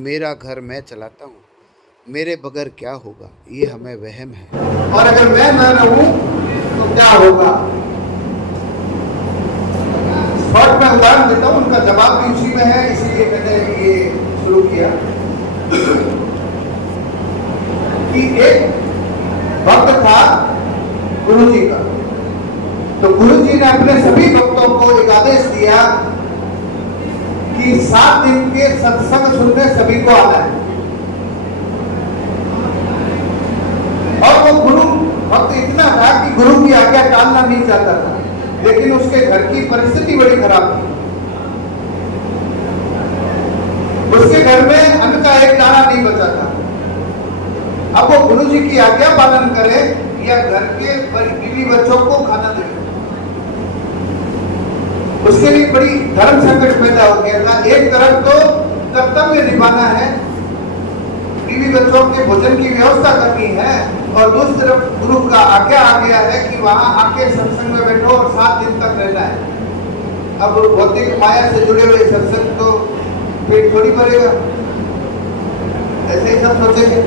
मेरा घर मैं चलाता हूँ, मेरे बगैर क्या होगा, ये हमें वहम है। और अगर मैं न रहूं तो क्या होगा। शॉर्ट में उदाहरण देता हूं, उनका जवाब भी उसी में है, इसीलिए मैंने ये शुरू किया कि एक भक्त था गुरु जी का। तो गुरु जी ने अपने सभी भक्तों को एक आदेश दिया कि 7 दिन के सत्संग सुनने सभी को आना है। और वो गुरु भक्त इतना था कि गुरु की आज्ञा टालना नहीं चाहता था, लेकिन उसके घर की परिस्थिति बड़ी खराब थी। उसके घर में अन्न का एक दाना नहीं बचा था। अब वो गुरु जी की आज्ञा पालन करे या घर के बीवी बच्चों को खाना दे, उसके लिए बड़ी धर्म संकट पैदा हो गया था। एक तरफ तो कर्तव्य निभाना है, बीवी बच्चों के भोजन की व्यवस्था करनी है, और दूसरी तरफ गुरु का आज्ञा आ गया है कि वहां आके सत्संग में बैठो और 7 दिन तक रहना है। अब भौतिक माया से जुड़े हुए सत्संग तो पेट थोड़ी भरेगा, ऐसे ही सब सोचेंगे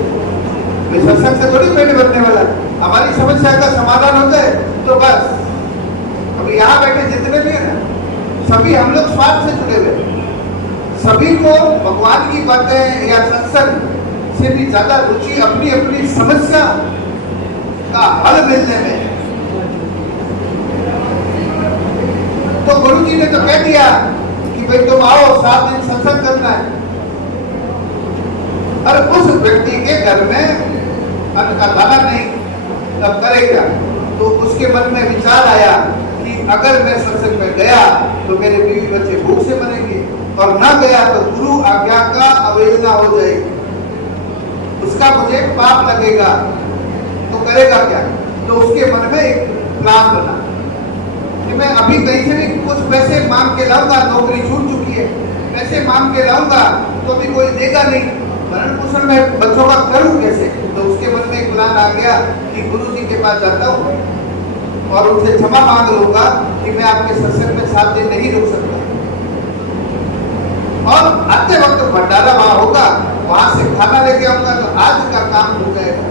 सत्संग से थोड़ी पेट भरने वाला। हमारी समस्या का समाधान होता है तो बस। अब यहाँ बैठे जितने भी है ना, सभी हम लोग स्वार्थ से जुड़े हुए, सभी को भगवान की बातें या सत्संग से भी ज्यादा रुचि अपनी अपनी समस्या का हल मिलने में। तो गुरु जी ने तो कह दिया कि भाई तुम आओ, 7 दिन सत्संग करना है। और उस व्यक्ति के घर में अन्न का दाना नहीं, तब करेगा। तो उसके मन में विचार आया कि अगर मैं सत्संग में गया तो मेरे बीवी बच्चे भूख से मरेंगे, और ना गया तो गुरु आज्ञा का अवहेलना हो जाएगी, उसका मुझे पाप लगेगा। तो करेगा क्या? तो उसके मन में एक प्लान बना कि मैं अभी कहीं से भी कुछ पैसे मांग के लाऊंगा, नौकरी छूट चुकी है, पैसे मांग के लाऊंगा तो भी कोई देगा नहीं, भरण पोषण में बच्चों का करूं कैसे। तो उसके मन में एक प्लान आ गया कि गुरु जी के पास जाता हूँ और उनसे क्षमा मांग लूंगा कि मैं आपके सत्संग में 7 दिन नहीं रुक सकता, और आते वक्त भंडारा वहां होगा, वहां से खाना लेके आऊंगा तो आज का काम हो जाएगा,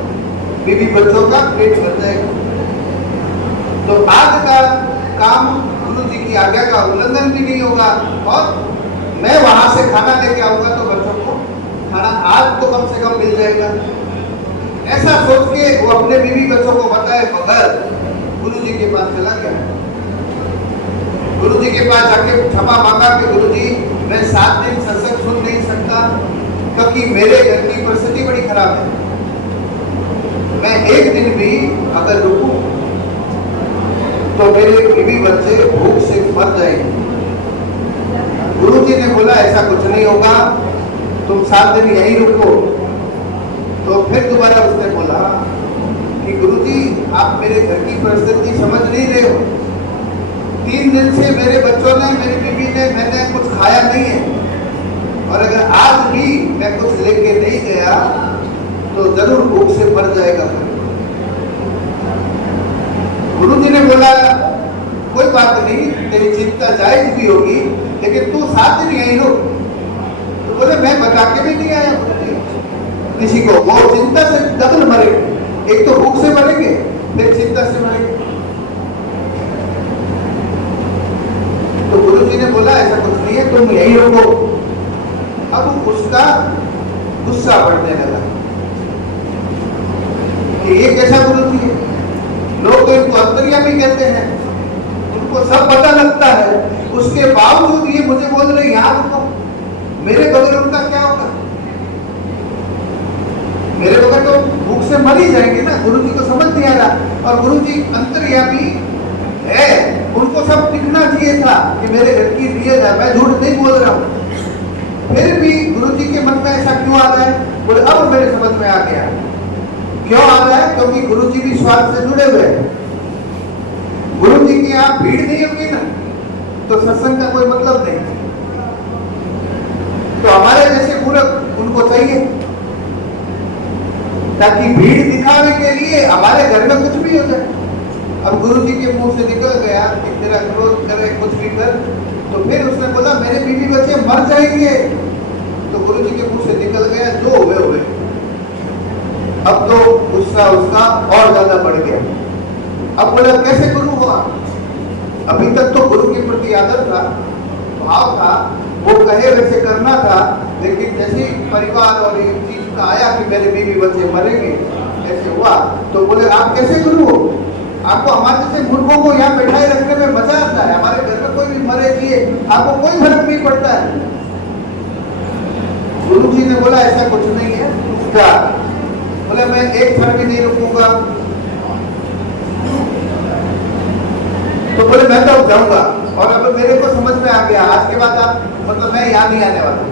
बीवी बच्चों का पेट भर जाएगा। तो आज का काम गुरु जी की आज्ञा का उल्लंघन भी नहीं होगा, और मैं वहां से खाना लेके आऊंगा तो बच्चों को खाना आज तो कम से कम मिल जाएगा। ऐसा सोच के वो अपने बीवी बच्चों को बताए बगैर गुरु जी के पास चला गया। गुरु जी के पास जाके क्षमा मांगा कि गुरु जी मैं 7 दिन सत्संग सुन नहीं सकता, क्योंकि मेरे घर की परिस्थिति बड़ी खराब है। मैं एक दिन भी अगर रुकूं तो मेरे बीवी बच्चे भूख से मर जाएंगे। गुरु जी ने बोला ऐसा कुछ नहीं होगा, तुम 7 दिन यहीं रुको। तो फिर दोबारा उसने बोला कि गुरुजी आप मेरे घर की परिस्थिति समझ नहीं रहे हो। 3 दिन से मेरे बच्चों ने, मेरी बीवी ने, मैंने कुछ खाया नहीं है, और अगर आज भी मैं कुछ लेके नहीं गया तो जरूर भूख से मर जाएगा। गुरु जी ने बोला कोई बात नहीं, तेरी चिंता जायज भी होगी, लेकिन तू 7 दिन यहीं रुक। तो बोले मैं बता के भी नहीं आया किसी को, वो चिंता से डबल मरेंगे, एक तो भूख से मरेंगे, फिर चिंता से मरेंगे। तो गुरु जी ने बोला ऐसा कुछ नहीं है, तुम यहीं रुको। अब उसका गुस्सा बढ़ने लगा कि ये कैसा गुरु जी है, लोग तो इनको अंतर्यामी कहते हैं, उनको सब पता लगता है, उसके बावजूद ये मुझे बोल रहे यहाँ रुको, मेरे बगैर उनका क्या होगा, मेरे बगैर तो भूख से मर ही जाएंगे ना। गुरु जी को समझ नहीं आ रहा, और गुरु जी अंतर्यामी है, उनको सब दिखना चाहिए था कि मेरे घर की रियल है, मैं झूठ नहीं बोल रहा हूँ। फिर भी गुरु जी के मन में ऐसा क्यों आ रहा है? बोले अब मेरे समझ में आ गया क्यों आ रहा है, क्योंकि गुरु जी भी स्वार्थ से जुड़े हुए हैं। गुरु जी की यहाँ भीड़ नहीं होगी ना तो सत्संग का कोई मतलब नहीं। तो हमारे जैसे मूर्ख उनको चाहिए, ताकि भीड़ दिखाने के लिए हमारे घर में कुछ भी हो जाए। अब गुरु जी के मुंह से निकल गया कि तेरा क्रोध करे, कुछ भी कर, तो फिर उसने बोला मेरे बीवी बच्चे मर जाएंगे, तो गुरु जी के मुंह से निकल गया जो हुए हुए। अब तो गुस्सा उसका और ज्यादा बढ़ गया। अब बोला कैसे गुरु हुआ? अभी तक तो गुरु के प्रति आदर था, भाव था, वो कहे वैसे करना था, लेकिन जैसे परिवार और एक चीज का आया कि मेरे बीवी बच्चे मरेंगे, ऐसे हुआ तो बोले आप कैसे गुरु हो? आपको हमारे जैसे मूर्खों को यहाँ बैठाए रखने में मजा आता है, हमारे घर में कोई भी मरे जिए आपको कोई फर्क नहीं पड़ता है। गुरु जी ने बोला ऐसा कुछ नहीं है। क्या? बोले मैं एक क्षण भी नहीं रुकूंगा। तो बोले मैं तो जाऊंगा। और अब मेरे को समझ में आ गया आज के बाद आप मतलब मैं यहाँ नहीं आने वाला।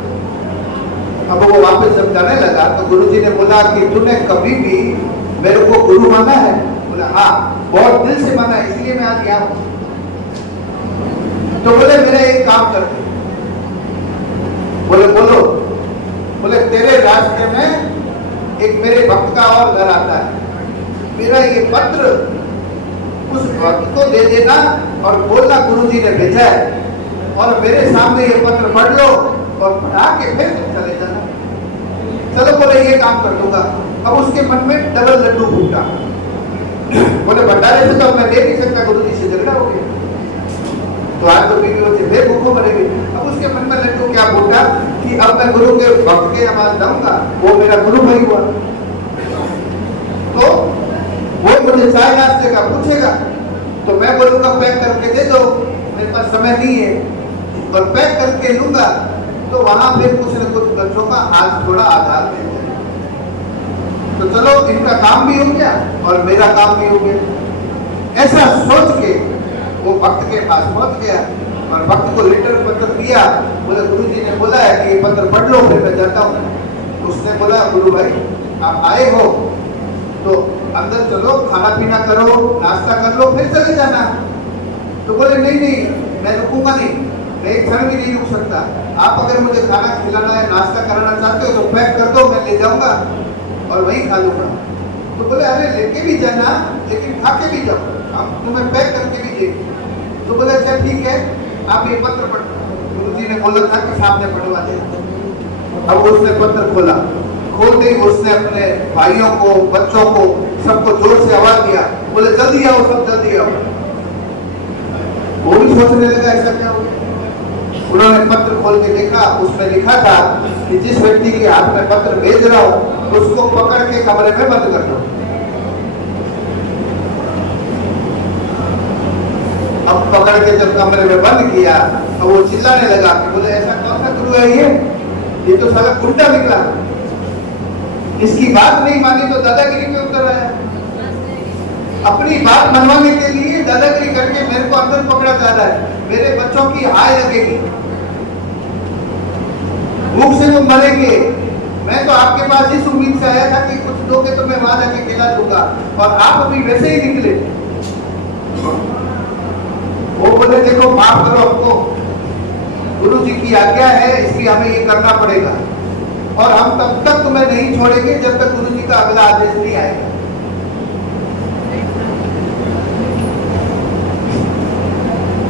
अब वो वापस जब जाने लगा तो गुरुजी ने बोला कि तूने कभी भी मेरे को गुरु माना है? बोला हाँ, बहुत दिल से माना है, इसलिए मैं आज यहाँ हूँ। तो बोले मेरा एक काम कर दे। बोले बोलो। बोले तेरे रास्ते में एक मेरे भक्त का और घर आता है, मेरा ये पत्र उस भक्त को दे देना और बोलना गुरुजी ने भेजा है, और मेरे सामने ये पत्र पढ़ लो और पढ़ा के फिर तुम चले जाना। चलो बोले ये काम कर दूंगा। अब उसके मन में डबल लड्डू फूटा। बोले भंडारे से तो मैं दे नहीं सकता, गुरुजी से झगड़ा हो गया, तो आज तो बीवी बच्चे फिर भूखों मरेंगे। अब उसके मन में लड्डू क्या फूटा कि अब मैं गुरु के भक्त के आवाज दूंगा, वो मेरा गुरु भाई हुआ, तो वो मुझे चाय नाश्ते का पूछेगा तो मैं बोलूंगा पैक करके दे दो, मेरे पास समय नहीं है, और पैक करके लूंगा तो वहां फिर कुछ न कुछ बच्चों का आज थोड़ा आधार दे दो। तो चलो इनका काम भी हो गया और मेरा काम भी हो गया। ऐसा सोच के वो भक्त के पास पहुंच गया और भक्त को लेटर पत्र दिया। बोले गुरुजी ने बोला है कि ये पत्र पढ़ लो फिर मैं जाता हूँ। उसने बोला गुरु भाई आप आए हो तो अंदर चलो, खाना पीना करो, नाश्ता कर लो, फिर चले जाना। तो बोले नहीं नहीं मैं रुकूंगा नहीं, मैं एक क्षण भी नहीं रुक सकता। आप अगर मुझे खाना खिलाना है, नाश्ता कराना चाहते हो तो पैक कर दो, मैं ले जाऊंगा और वहीं खा लूंगा। तो बोले अरे लेके भी जाना लेकिन खा के भी जाओ, हम तुम्हें पैक करके भी देंगे। तो बोले अच्छा ठीक है, आप ये पत्र पढ़। गुरुजी ने बोला था कि सामने पढ़वा दे। अब उसने पत्र खोला, खोलते ही उसने अपने भाइयों को, बच्चों को, सबको जोर से आवाज दिया, बोले जल्दी आओ, सब जल्दी आओ। वो भी सोचने लगा ऐसा क्या हो गया। उन्होंने पत्र खोल के देखा, उसमें लिखा था कि जिस व्यक्ति के हाथ में पत्र भेज रहा हूं उसको पकड़ के कमरे में बंद कर दो। अब पकड़ के जब कमरे में बंद किया तो वो चिल्लाने लगा कि बोले ऐसा कौन सा गुरु है ये तो साला गुंडा निकला, इसकी बात नहीं मानी तो दादागिरी पे उतर आया। अपनी बात मनवाने के लिए दादागिरी करके मेरे को अंदर पकड़ा जा रहा है, मेरे बच्चों की हाय लगेगी, भूख से वो मरेंगे। मैं तो आपके पास इस उम्मीद से आया था कि कुछ दोगे तो मैं वहां जाके खिला दूंगा, और आप अभी वैसे ही निकले। वो बोले देखो माफ करो हमको, गुरु जी की आज्ञा है इसलिए हमें ये करना पड़ेगा, और हम तब तक तुम्हें नहीं छोड़ेंगे जब तक गुरु जी का अगला आदेश नहीं आएगा।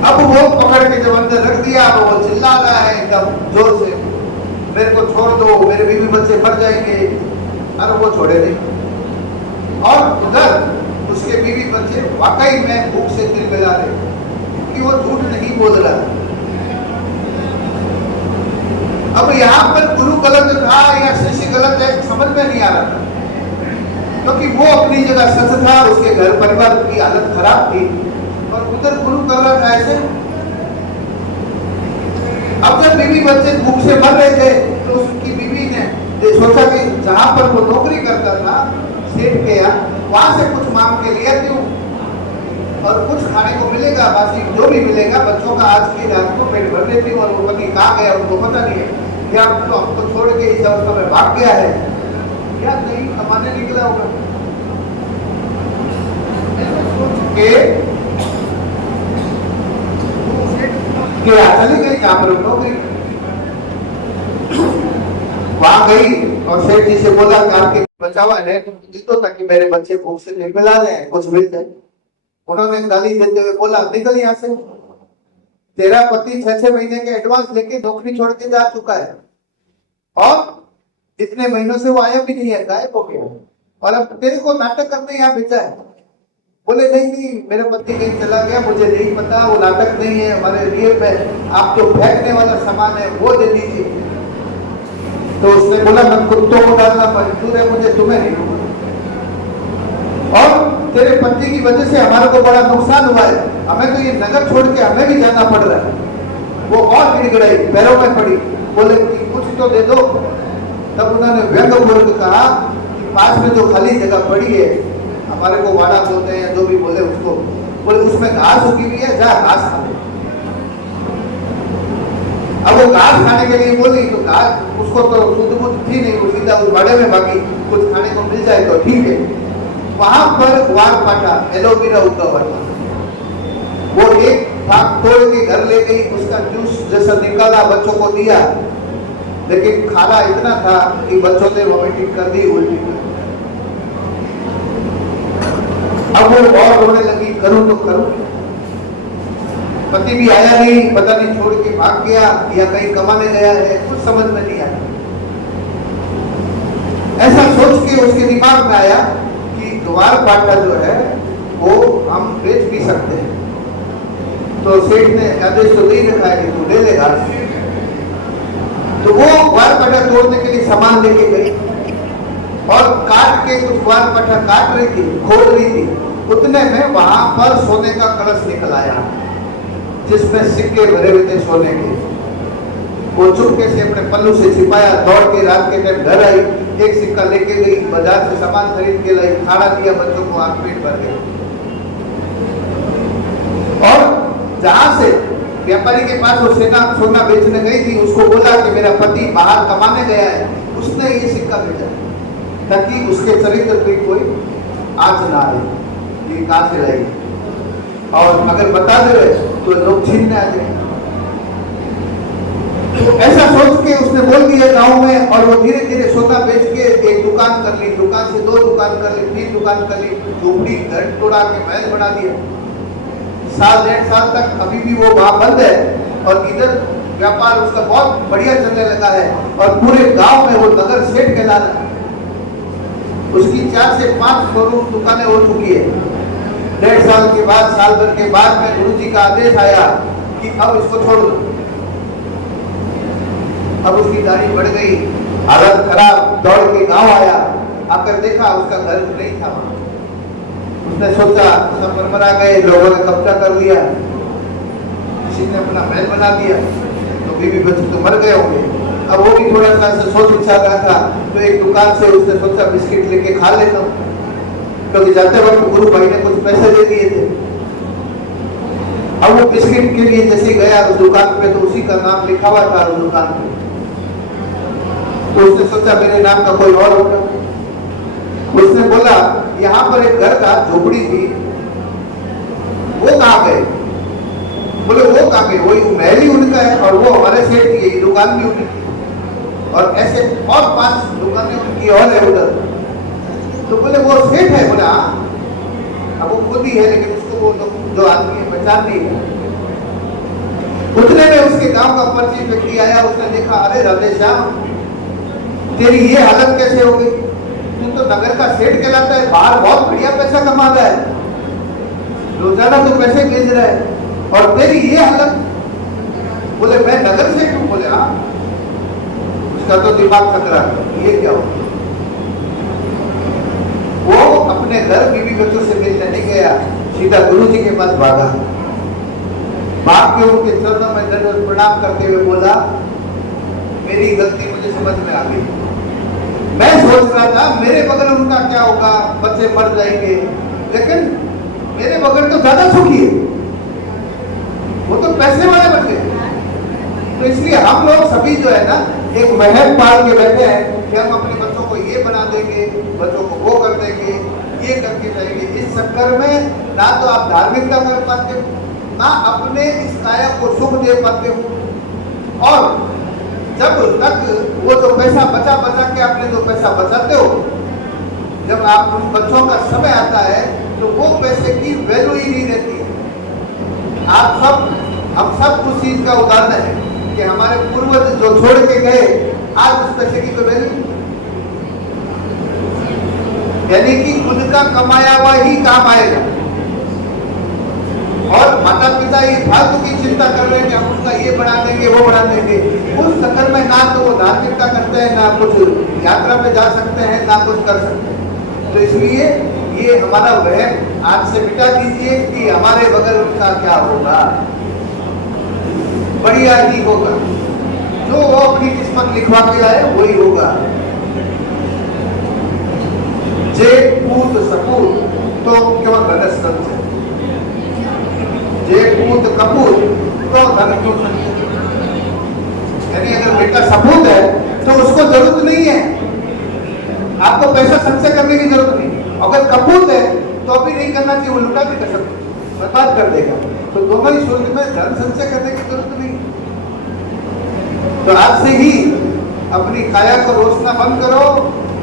अब वो पकड़ के जब अंदर रख दिया तो वो चिल्ला रहा है एकदम जोर से, मेरे को छोड़ दो, मेरे बीवी बच्चे मर जाएंगे। अरे वो छोड़े नहीं, और उधर उसके बीवी बच्चे वाकई में भूख से दिल मिला रहे कि वो झूठ नहीं बोल रहा। अब यहाँ पर गुरु गलत था या शिष्य गलत है समझ में नहीं आ रहा था, क्योंकि वो अपनी जगह सच था, उसके घर परिवार की हालत खराब थी, और उधर गुरु कर रहा था ऐसे। अब जब बीवी बच्चे भूख से मर रहे थे तो उसकी बीवी ने सोचा कि जहां पर वो नौकरी करता था सेठ के यहाँ, वहां से कुछ मांग के लिया क्यों, और कुछ खाने को मिलेगा, बाकी जो भी मिलेगा बच्चों का आज की रात को पेट भर देती हूँ, और वो पति कहाँ गया उनको पता नहीं है, या तो हमको छोड़ के इस अवस्था में भाग गया है, या कहीं कमाने निकला होगा। चली गई जहाँ पर नौकरी, वहां गई और सेठ जी से बोला कि आपके बचावा है तो ताकि मेरे बच्चे भूख से नहीं मिला रहे कुछ मिल जाए। उन्होंने गाली देते हुए बोला निकल यहाँ से, तेरा पति 6-6 महीने के एडवांस लेके नौकरी छोड़ के जा चुका है, और इतने महीनों से वो आया भी नहीं है, गायब हो गया। और अब तेरे को नाटक करने यहाँ भेजा है। बोले नहीं नहीं, मेरा पति कहीं चला गया, मुझे नहीं पता, वो नाटक नहीं है, हमारे लिए में आप जो फेंकने वाला सामान है वो दे दीजिए। तो उसने बोला मैं कुत्तों को डालना मंजूर है मुझे, तुम्हें नहीं दूंगा। और तेरे पति की वजह से हमारे को बड़ा नुकसान हुआ है, हमें तो ये नगर छोड़ के हमें भी जाना पड़ रहा है। वो और गिड़गिड़ाई, पैरों में पड़ी, बोले कि कुछ तो दे दो। तब उन्होंने व्यंग्यपूर्वक कहा कि पास में जो खाली जगह पड़ी है, हमारे को वाड़ा बोलते हैं, जो भी बोले उसको, बोले उसमें घास उगी हुई है, जा घास खा ले। अब वो घास खाने के लिए बोली तो घास उसको तो शुद्ध बुद्ध थी नहीं, वो सीधा उस बाड़े में भागी, कुछ खाने को मिल जाए तो ठीक है। वहां पर ग्वार पाटा एलोवेरा उगा हुआ था, वो एक भाग तोड़ के घर ले गई, उसका जूस जैसा निकाला, बच्चों को दिया, लेकिन खाना इतना था कि बच्चों ने वॉमिटिंग कर दी, उल्टी कर। अब वो और रोने लगी, करूं तो करूं। पति भी आया नहीं, पता नहीं छोड़ के भाग गया या कहीं कमाने गया है, कुछ समझ में नहीं आया। ऐसा सोच के उसके दिमाग में आया कि ग्वार पाटा जो है वो हम बेच भी सकते हैं। तो सेठ ने आदेश तो नहीं रखा है कि तू ले ले घास। तो वो ग्वार पाटा तोड़ने के लिए सामान लेके गई और काट के कुछ ग्वार पाटा काट रही थी, खोद रही थी। उतने में वहां पर सोने का कलश निकल आया, जिसमें सिक्के भरे हुए थे सोने के। वो चुपके से अपने पल्लू से छिपाया, दौड़ के रात के टाइम घर आई, एक सिक्का लेके गई, बाजार से सामान खरीद के लाई, खाना दिया बच्चों को, आंख पेट भर गया। और जहां से व्यापारी के पास वो सोना बेचने गई थी, उसको बोला कि मेरा पति बाहर कमाने गया है, उसने ये सिक्का भेजा ताकि उसके चरित्र पे कोई आंच ना आए, ये कहां से लाई, और अगर बता दे तो लोग छीनने आ जाएंगे। तो ऐसा सोच के उसने बोल दिया गांव में, और वो धीरे धीरे सोना बेच के एक दुकान कर ली, दुकान से 2 दुकान कर ली, 3 दुकान कर ली, झोपड़ी घर तोड़ा के महल बना दिया। 1.5 साल तक अभी भी वो वहां बंद है, और इधर व्यापार उसका बहुत बढ़िया चलने लगा है, और पूरे गांव में वो नगर सेठ कहला रहा है। उसकी 4 से 5 शोरूम दुकानें हो चुकी है। 1.5 साल के बाद, साल भर के बाद में गुरु जी का आदेश आया कि अब इसको छोड़ दो। अब उसकी दाढ़ी बढ़ गई, हालत खराब, दौड़ के गांव आया, आकर देखा उसका घर नहीं था वहां। उसने सोचा सब मरमरा गए, लोगों ने कब्जा कर लिया, किसी ने अपना महल बना दिया, तो बीवी बच्चे तो मर गए होंगे। अब वो भी थोड़ा सा सोच विचार रहा था, तो एक दुकान से उसने सोचा बिस्किट लेके खा लेता हूँ, क्योंकि जाते वक्त गुरु भाई ने कुछ पैसे दे दिए थे। अब वो बिस्किट के लिए जैसे गया उस दुकान पे, तो उसी का नाम लिखा हुआ था उस दुकान पे। तो उसने सोचा मेरे नाम का कोई और होगा। उसने बोला यहाँ पर एक घर था, झोपड़ी थी, वो कहाँ गए? बोले वो कहाँ गए, वही महल ही उनका है, और वो हमारे सेठ की है, दुकान भी उनकी, और ऐसे और 5 दुकानें उनकी और है उधर। तो बोले वो सेठ है? बोला हाँ। अब वो खुद ही है, लेकिन उसको वो जो आदमी है पहचान नहीं है। उतने में उसके गांव का परिचित व्यक्ति आया, उसने देखा, अरे राधे श्याम, तेरी ये हालत कैसे हो गई? तू तो नगर का सेठ कहलाता है, बाहर बहुत बढ़िया पैसा कमा रहा है, रोजाना तो पैसे भेज रहा है, और तेरी ये हालत? बोले मैं नगर सेठ हूँ। बोले हाँ। उसका तो दिमाग खतरा, ये क्या हो? वो अपने घर बीवी बच्चों से मिलने नहीं गया, सीधा गुरु जी के पास भागा। भाग के उनके चरणों में दंडवत प्रणाम करते हुए बोला, मेरी गलती मुझे समझ में आ गई। मैं सोच रहा था मेरे बगैर उनका क्या होगा, बच्चे मर जाएंगे, लेकिन मेरे बगैर तो ज्यादा सुखी है, वो तो पैसे वाले बन गए। तो इसलिए हम लोग सभी जो है ना, एक महल पाल के बैठे हैं कि हम अपने बच्चों को ये बना देंगे, बच्चों को वो कर देंगे, ये करके जाएंगे। इस चक्कर में ना तो आप धार्मिकता कर पाते हो, ना अपने इस काया को सुख दे पाते हो, और जब तक वो जो पैसा बचा के आपने जो पैसा बचाते हो, जब आप उन बच्चों का समय आता है तो वो पैसे की वैल्यू ही नहीं रहती है। हम सब उस चीज का उदाहरण है कि हमारे पूर्वज जो छोड़ के गए, आज उस पैसे की कोई वैल्यू नहीं। यानी कि खुद का कमाया हुआ ही काम आएगा। और माता पिता ये फालतू की चिंता कर रहे हैं कि हम उसका ये बढ़ा देंगे वो बढ़ा देंगे, उस चक्कर में ना तो वो धार्मिकता करते हैं, ना कुछ यात्रा पे जा सकते हैं, ना कुछ कर सकते हैं। तो इसलिए ये हमारा वहम आज से मिटा दीजिए कि हमारे बगैर उनका क्या होगा। बढ़िया ही होगा, जो वो अपनी किस्मत लिखवा के आए वही होगा। जे पूत सपूत तो क्यों धन संचय, जे पूत कपूत तो धन क्यों संचय। यानी अगर बेटा सपूत है तो उसको जरूरत नहीं है, आपको पैसा संचय करने की जरूरत नहीं। अगर कपूत है तो अभी नहीं करना चाहिए, वो लुटा भी कर सकते, बर्बाद कर देगा। तो दोनों ही सूर्य में धन संचय करने की जरूरत नहीं। तो आज से ही अपनी काया को रोशना बंद करो,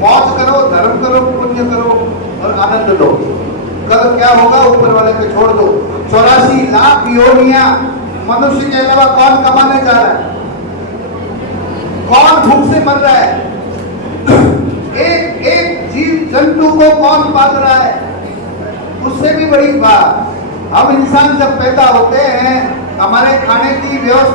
मौज करो, धर्म करो, पुण्य करो और आनंद लो। कल क्या होगा ऊपर वाले पे छोड़ दो। 84 लाख योनियां मनुष्य के अलावा कौन कमाने जा रहा है, कौन भूख से मर रहा है, एक एक जीव जंतु को कौन पाल रहा है। उससे भी बड़ी बात, हम इंसान जब पैदा होते हैं हमारे खाने की व्यवस्था